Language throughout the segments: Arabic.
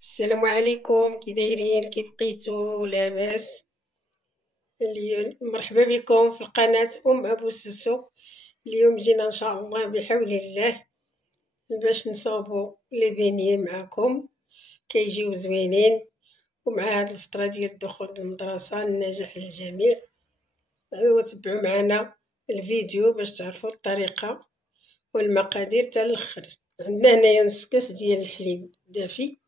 السلام عليكم، كي دايرين؟ كيف بقيتو؟ لاباس؟ مرحبا بكم في القناة أبو سوسو. اليوم جينا إن شاء الله بحول الله باش نصاوبو لي بينيي معاكم، كيجيو زوينين. ومع هاد الفترة ديال الدخول للمدرسة، النجاح للجميع. وتبعوا معنا الفيديو باش تعرفوا الطريقة والمقادير تاع الاخر. عندنا هنايا نص كاس ديال الحليب دافي،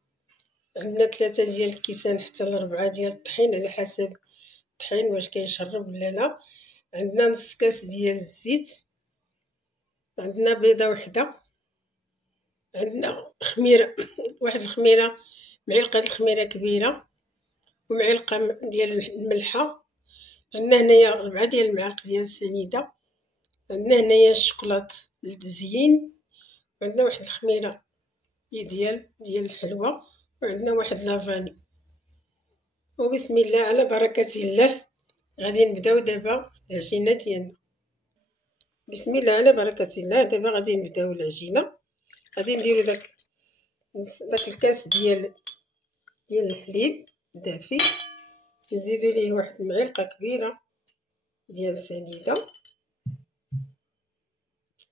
عندنا 3 ديال الكيسان حتى ل4 ديال الطحين على حسب الطحين واش كيشرب ولا لا. عندنا نص كاس ديال الزيت، عندنا بيضه وحده، عندنا خميره واحد الخميره، معلقه الخميره كبيره، ومعلقه ديال الملحه. عندنا هنايا 4 ديال المعالق ديال السنيده، عندنا هنايا الشوكولات للتزيين، وعندنا واحد الخميره ديال الحلوى، وعندنا واحد لافاني. وبسم الله على بركة الله، غادي نبداو دابا العجينه ديالنا. بسم الله على بركة الله. دابا غادي نبداو العجينه. غادي نديرو داك الكاس ديال الحليب دافي، نزيدو ليه واحد المعلقه كبيره ديال السنيده،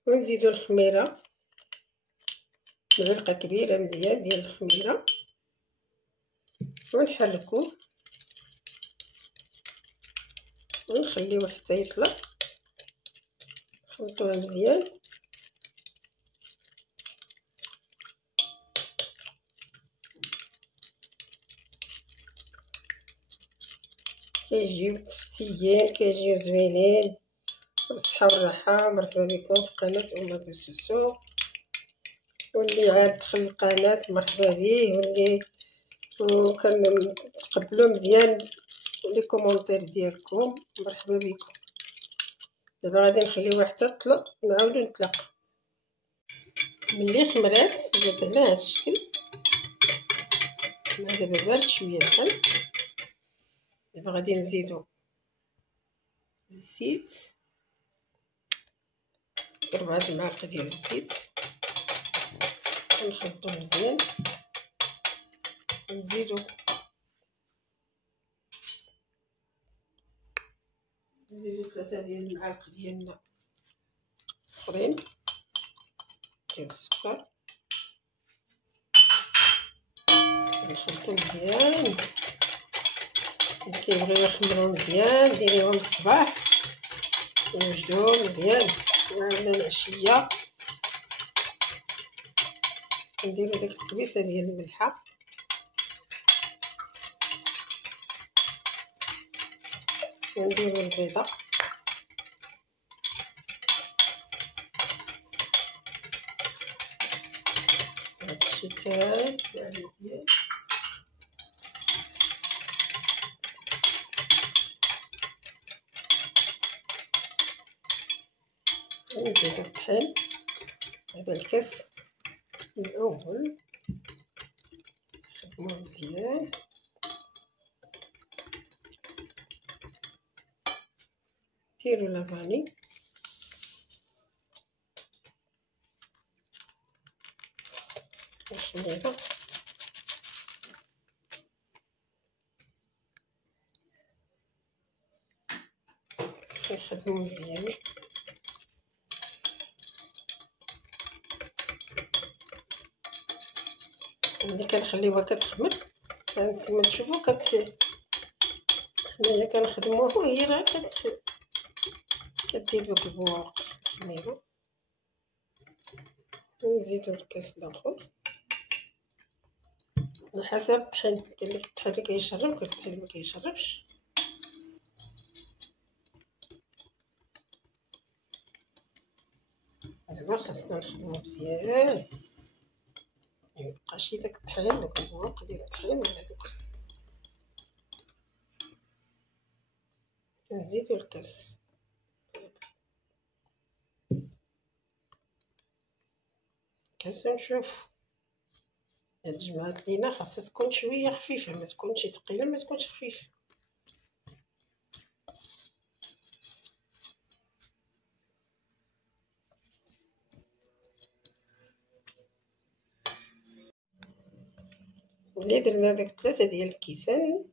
ونزيدو الخميره، معلقه كبيره مزيان ديال الخميره، ونحركو ونخليوه حتى يطلع. نخلطوه مزيان. كيجيو فتيين، كيجيو زوينين، بالصحة والراحة. مرحبا بكم في قناة أبو سوسو. واللي عاد دخل القناة مرحبا بيه، واللي كنتقبلوا مزيان لي كومونتير ديالكم مرحبا بكم. دابا غادي نخليوها حتى تطلق، نعاودو نتلاقاو. ملي خمرات جات على هاد الشكل، دابا بارد شويه الحال. دابا غادي نزيدو الزيت، 4 المعالق ديال الزيت، ونخلطو مزيان. نزيدو 3 ديال المعالق ديالنا اخرين ديال السكر، نخلطو مزيان. اللي كيبغيو يخمرو مزيان ديريهم الصباح، يوجدوهم مزيان، ولا العشيه. نديرو ديك القبيصه ديال الملحه، ونديرو البيضه، هادشي تاعي مزيان. ونزيدو الطحين، هذا الكاس الاول نخدموه مزيان. ديرو لافاني، الخميره، نخدمو مزيان. ملي كنخليوها كتخمر، هانتوما تشوفوا حنايا كنخدموها وهي راه كدير دوك البواق الخميره. ونزيدو الكاس الاخر على حسب الطحين. كاين لك الطحين اللي كيشرب، كاين الطحين اللي مكيشربش. دابا خاصنا نخدمو مزيان، ميبقاش داك الطحين، دوك البواق ديال الطحين ولا دوك. نزيدو الكاس ونشوف. هاد جمعات لينا خاصها تكون شويه خفيفه، ما تكونش ثقيله، ما تكونش خفيفه. ملي درنا داك 3 ديال الكيسان،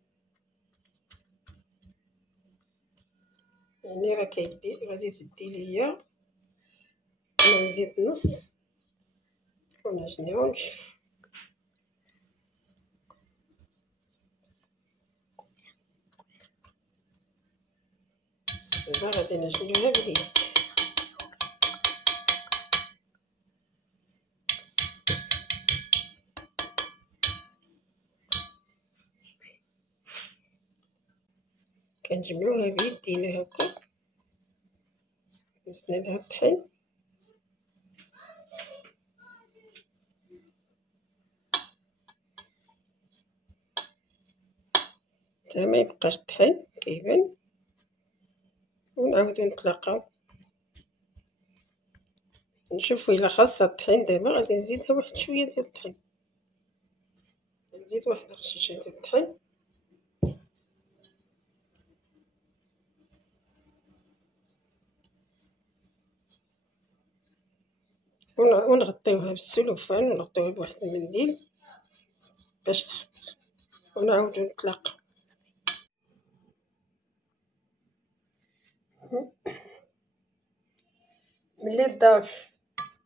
يعني راه غادي تدي ليا، انا نزيد نص ونعجنهم. دابا غادي نعجنوها باليد. كنجمعوها بيدينا هكا، نزلنا لها الطحين حتى ما يبقاش الطحين كيبان، ونعاودو نتلاقاو نشوفو الا خاصها الطحين. دابا غادي نزيدها واحد شويه ديال الطحين، نزيد واحد الرشيشه ديال الطحين ونغطيوها بالسلوفان، ونغطيوها بواحد المنديل باش تخمر، ونعاودو نتلاقاو.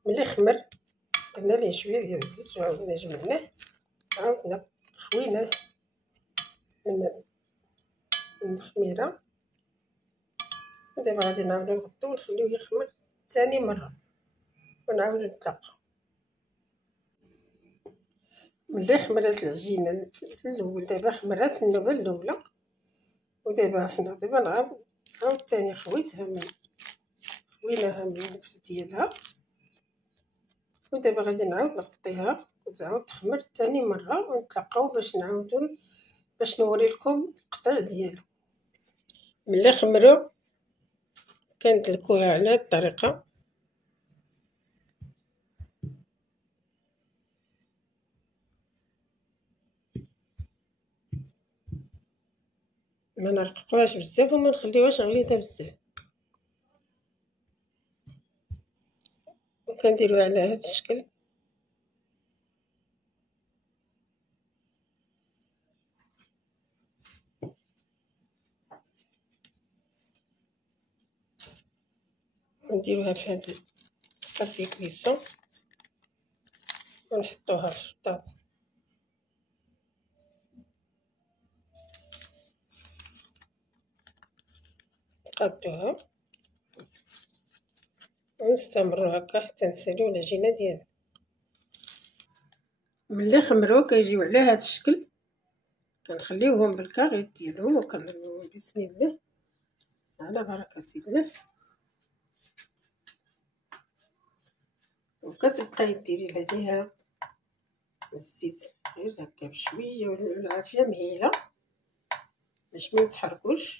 ملي خمر درنا ليه شويه ديال الزيت وعاودنا جمعناه، عاودنا خويناه من الخميره. ودابا غادي نعاودو نغطيو ونخليوه يخمر ثاني مره، ونعاودو نتلاقاو. ملي خمرات العجينه في الاول، دابا خمرات النوبه الاولى، ودابا حنا عاود ثاني خويناها من النفس ديالها، ودابا غادي نعاود نغطيها وتعاود تخمر ثاني مره، ونتلاقاو باش نوريلكم القطع ديالو. ملي خمروا كندلكوها على هاد الطريقه، ما نرققوهاش بزاف وما نخليوهاش غليظه بزاف، وكنديروها على هاد الشكل. ونديروها في هاد الكافي كويسون، ونحطوها في الطاو، نقادوها ونستمروا هكا حتى نساليو العجينه ديالنا. ملي خمروا كيجيو على هاد الشكل، كنخليوهم بالكاريط ديالهم وكنضربوهم بسم الله على بركه الله. وكتبقاي ديري عليها الزيت غير هكا بشويه، والعافيه مهيله باش ما يتحرقوش.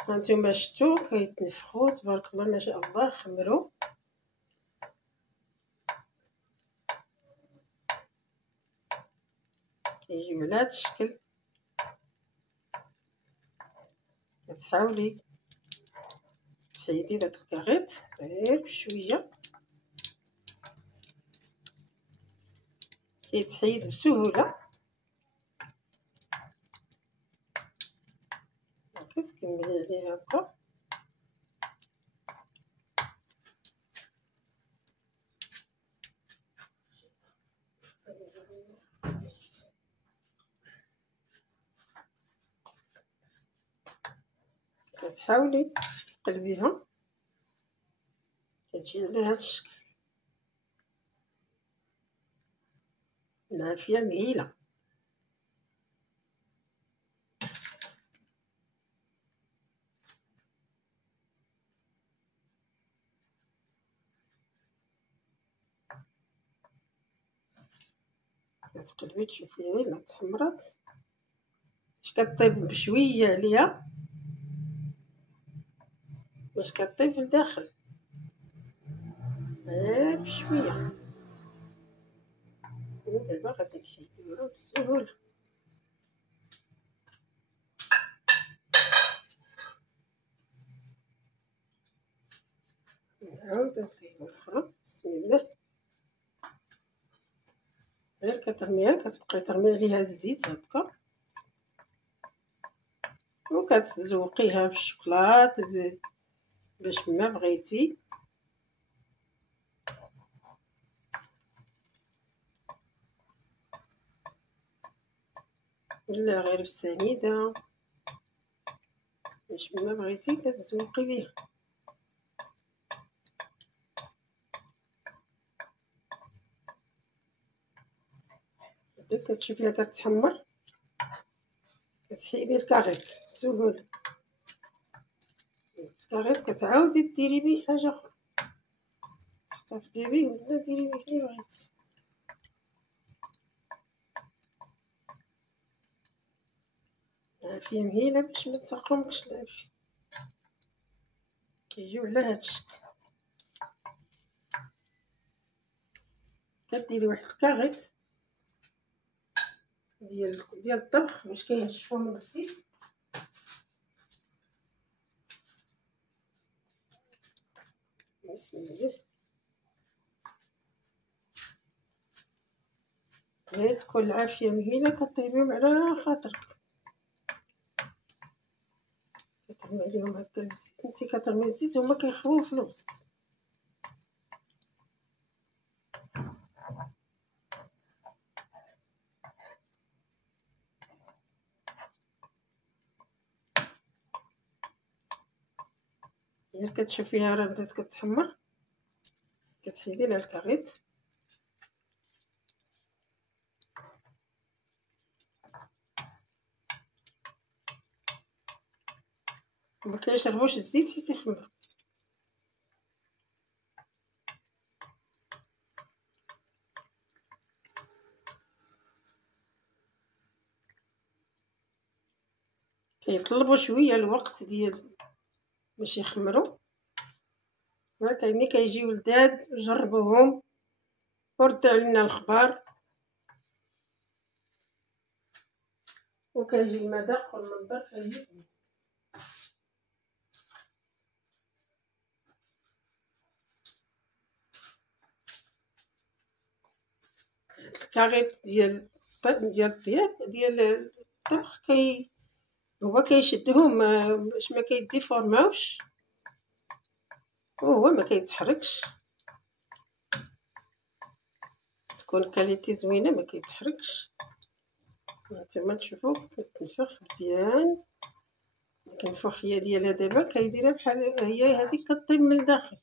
هانتوما شفتو كيتنفخوا تبارك الله ما شاء الله. خمروا كيجيو على هاد الشكل. كتحاولي تحيدي داك الكاريط غير بشويه، كيتحيد بسهوله. كتكملي عليه هكا، كتحاولي تقلبيها كتجي على هاد الشكل. العافيه مهيله. كتقلبي تشوفي الا تحمرات، باش كطيب بشويه عليها باش كطيب لداخل غير بشويه. ودابا غادي نحيدوها بسهوله، نعاود نطيبو الاخرى بسم الله. غير كترميها، كتبقاي ترمي عليها الزيت هكا، وكتزوقيها بالشوكلاط باش ما بغيتي، ولا غير بالسنيده باش ما بغيتي كتزوقي بيها. كتشوفيها كتحمر، كتحيدي الكاغيط بسهوله. الكاغيط كتعاودي ديري بيه حاجه اخرى، تحتفظي بيه ولا ديري بيه اللي بغيتي. العافية مهيلة باش ما تسقمكش العافية، كيجيو على هاد الشكل. كديري واحد الكاغيط ديال الطبخ باش كينشفو من الزيت، بسم الله. غير تكون العافية مهيلة كطيبيهم على خاطرك، كترمي عليهم هكا الزيت، انتي كترمي الزيت هما كيخويو في الوسط. غير كتشوفيها راه بدات كتحمر، كتحيدي لها الكاغيط، وما كيشربوش الزيت حتى يخمر. كيطلبوا شويه الوقت ديال باش يخمروا، ولكن ملي كيجيو لذاذ جربوهم وردوا علينا الخبار، وكيجي المذاق والمنظر كيزيد. الكاغيط ديال الطبخ هو كيشدهم باش ما كيديفورماوش، وهو ما كيتحركش، تكون كاليتي زوينه ما كيتحركش. نتوما تشوفوا كتنفخ مزيان، الفخيه ديالها دابا كيديرها بحال هي هذيك كطيب من الداخل.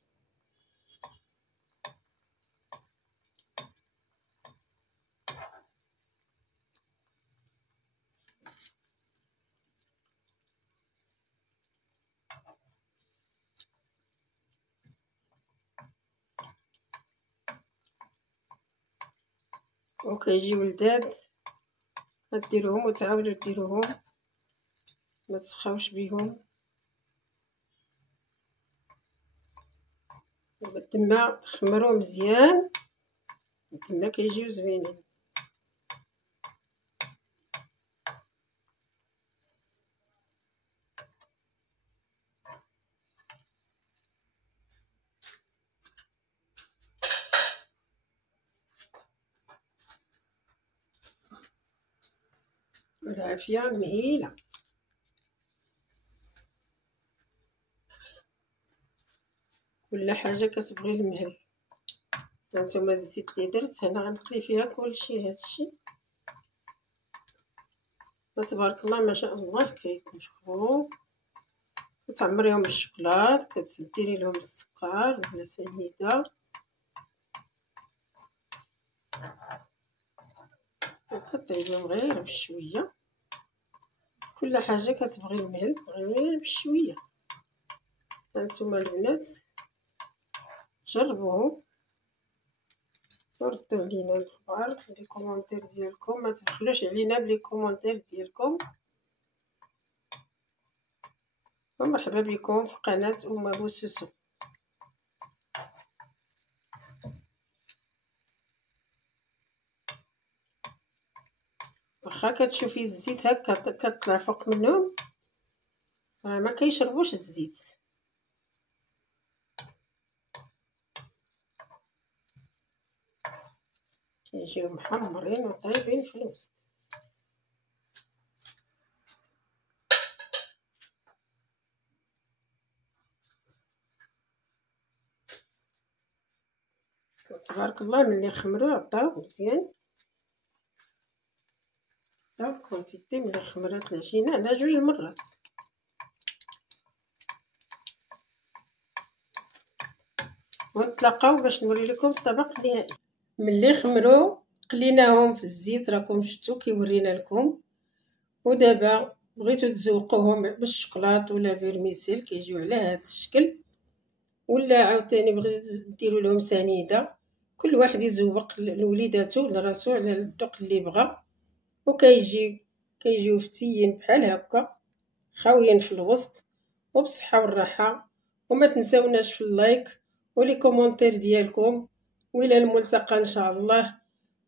وكيجيو لذاذ، ديروهم وتعاودوا ديروهم، ما تسخاوش بيهم. تما خمروا مزيان، تما كيجيو زوينين. العافيه مهيله. كل حاجه كتبغي المهل. هانتوما الزيت اللي درت هنا غنقلي فيها كلشي هادشي، تبارك الله ما شاء الله كيتنفخو. كتعمريهم بالشوكلاط، كديري لهم السكر ولا سنيده، وكطيبيهم غير بشويه. كل حاجه كتبغي المهل غير بشويه. هانتوما البنات جربوه وردوا علينا الخبر لي كومونتير ديالكم، ما تبخلوش علينا بلي كومونتير ديالكم. ومرحبا بكم في قناه ام بوسوسو. واخا كتشوفي الزيت هكا كطلع فوق منهم، راه ما كيشربوش الزيت. كيجيو محمرين وطايبين في الوسط. تبارك الله ملي خمرو عطاو مزيان. عطاو كونتيتي ملي خمرات العجينة على 2 مرات. ونتلاقاو باش نوري لكم الطبق النهائي. ملي خمرو قليناهم في الزيت، راكم شفتو كي ورينا لكم. ودابا بغيتو تزوقوهم بالشوكلاط ولا فيرميسيل كيجيو على هذا الشكل، ولا عاوتاني بغيتو ديروا لهم سنيده. كل واحد يزوق لوليداتو ولا راسو على الذوق اللي بغا. كيجيو فتيين بحال هكا خاويين في الوسط وبصحه والراحه. وما تنساوناش في اللايك ولي كومونتير ديالكم، والى الملتقى ان شاء الله.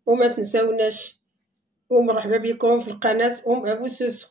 وما تنساوناش، ومرحبا بكم في القناه ابو سوسو.